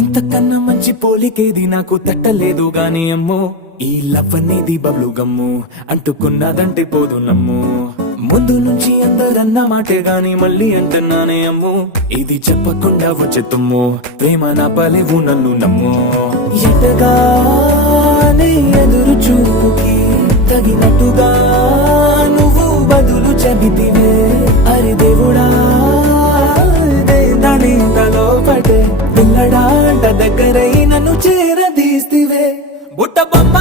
ఇంతకన్నా మంచి పోలికేది నాకు తట్టలేదు గాని అమ్మో, ఈ లవ్ అనేది బబ్లు గమ్ము, అంటుకున్నదంటే పోదు నమ్ము. ముందు నుంచి అందరన్న మాటే గాని మళ్ళీ అంటున్నానే అమ్ము, ఇది చెప్పకుండా వచ్చే తుమ్ము, ప్రేమ నా పలేవు నన్ను నమ్ము. ఎటగానే ఎదురు చూపుకి తగినట్టుగా నువ్వు బదులు చెబితివే, అరే దేవుడా దాని తలో పడే పిల్లడాంట దగ్గరై నన్ను చేరదీస్తివే. బుట్ట బొమ్మ